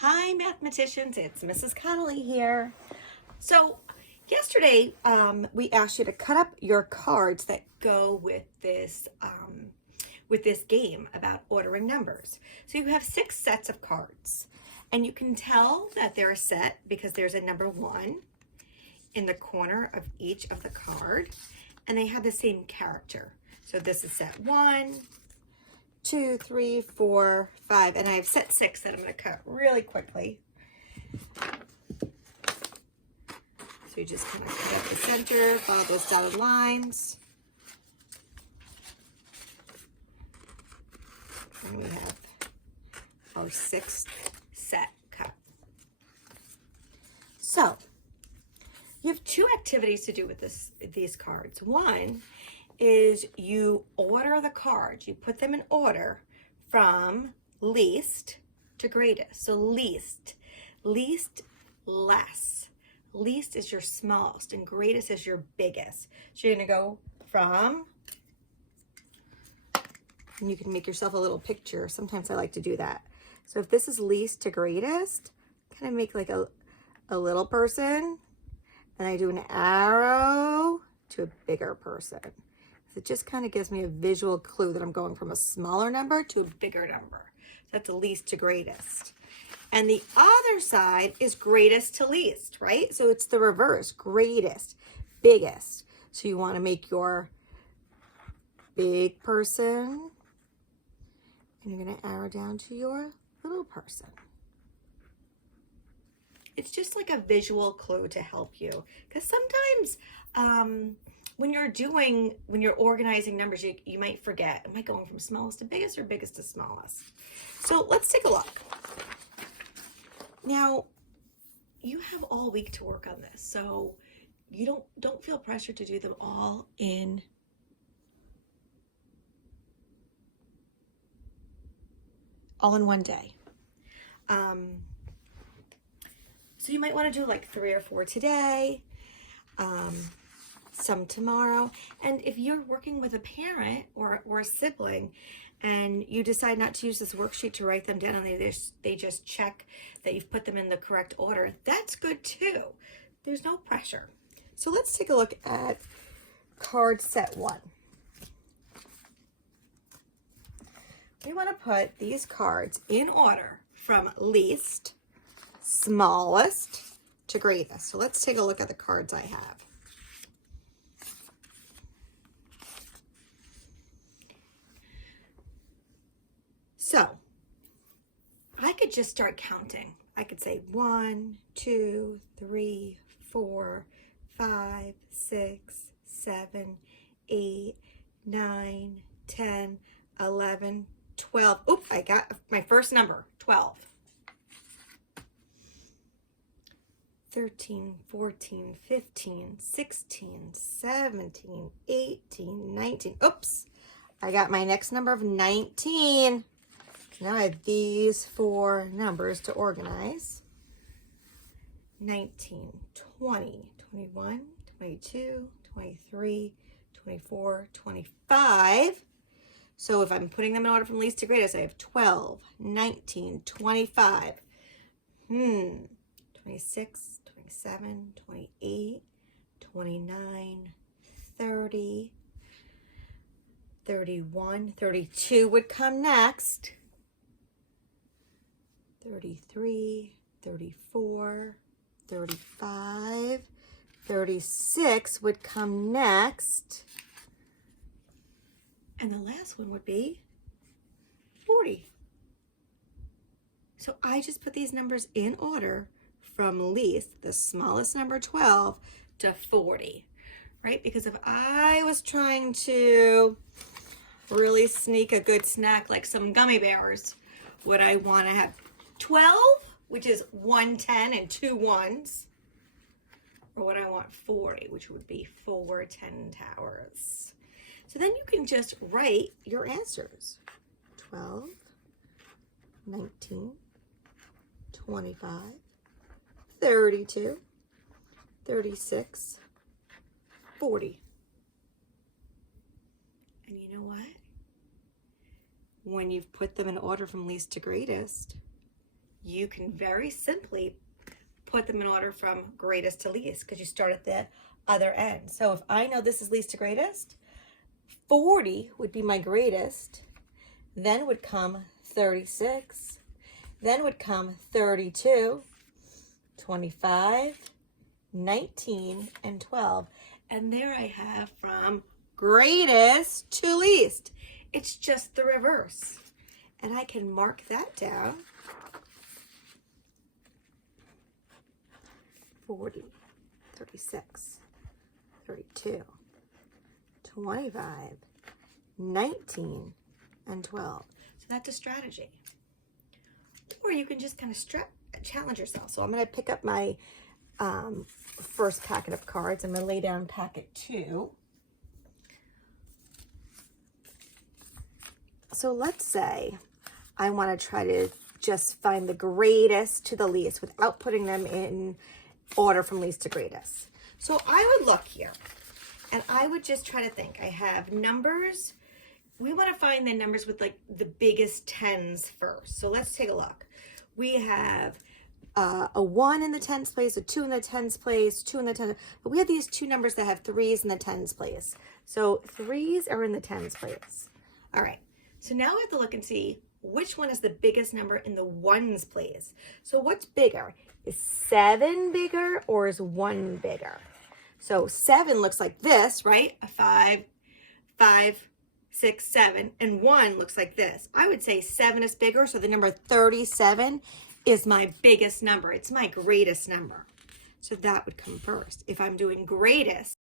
Hi, mathematicians. It's Mrs. Connolly here. So, yesterday we asked you to cut up your cards that go with this game about ordering numbers. So you have 6 sets of cards, and you can tell that they're a set because there's a number 1 in the corner of each of the card, and they have the same character. So this is set 1, 2, 3, 4, 5, and I have set 6 that I'm going to cut really quickly. So you just kind of cut up the center, follow those dotted lines. And we have our 6th set cut. So you have 2 activities to do with these cards. One is you order the cards. You put them in order from least to greatest. So least, less. Least is your smallest and greatest is your biggest. So you're going to go from, and you can make yourself a little picture. Sometimes I like to do that. So if this is least to greatest, kind of make like a little person, and I do an arrow to a bigger person. It just kind of gives me a visual clue that I'm going from a smaller number to a bigger number. That's least to greatest. And the other side is greatest to least, right? So it's the reverse, greatest, biggest. So you want to make your big person, and you're going to arrow down to your little person. It's just like a visual clue to help you. Because sometimes when you're organizing numbers, you might forget, am I going from smallest to biggest or biggest to smallest? So let's take a look. Now, you have all week to work on this, so you don't feel pressure to do them all in one day. So you might want to do like 3 or 4 today, some tomorrow. And if you're working with a parent or a sibling and you decide not to use this worksheet to write them down and they just check that you've put them in the correct order, that's good too. There's no pressure. So let's take a look at card set 1. We want to put these cards in order from least, smallest to greatest. So let's take a look at the cards I have. So I could just start counting. I could say 1, 2, 3, 4, 5, 6, 7, 8, 9, 10, 11, 12. Oop, I got my first number, 12. 13, 14, 15, 16, 17, 18, 19. Oops, I got my next number of 19. Now I have these 4 numbers to organize. 19, 20, 21, 22, 23, 24, 25. So if I'm putting them in order from least to greatest, I have 12, 19, 25. 26, 27, 28, 29, 30, 31, 32 would come next. 33, 34, 35, 36 would come next. And the last one would be 40. So I just put these numbers in order from least, the smallest number 12, to 40, right? Because if I was trying to really sneak a good snack like some gummy bears, would I want to have 12, which is 1 10 and 2 1s? Or would I want 40, which would be 4 10 towers? So then you can just write your answers. 12, 19, 25, 32, 36, 40. And you know what? When you've put them in order from least to greatest, you can very simply put them in order from greatest to least because you start at the other end. So if I know this is least to greatest, 40 would be my greatest, then would come 36, then would come 32, 25, 19, and 12. And there I have from greatest to least. It's just the reverse. And I can mark that down. 40, 36, 32, 25, 19, and 12. So that's a strategy. Or you can just kind of challenge yourself. So I'm going to pick up my first packet of cards. I'm going to lay down packet 2. So let's say I want to try to just find the greatest to the least without putting them in order from least to greatest. So I would look here and I would just try to think. I have numbers. We want to find the numbers with like the biggest tens first. So let's take a look. We have a 1 in the tens place, a 2 in the tens place, 2 in the tens. But we have these two numbers that have 3s in the tens place. So 3s are in the tens place. All right. So now we have to look and see which one is the biggest number in the ones place. So what's bigger? Is 7 bigger or is 1 bigger? So 7 looks like this, right? A 5, 5, 6, 7, and 1 looks like this. I would say 7 is bigger, so the number 37 is my biggest number. It's my greatest number. So that would come first. If I'm doing greatest,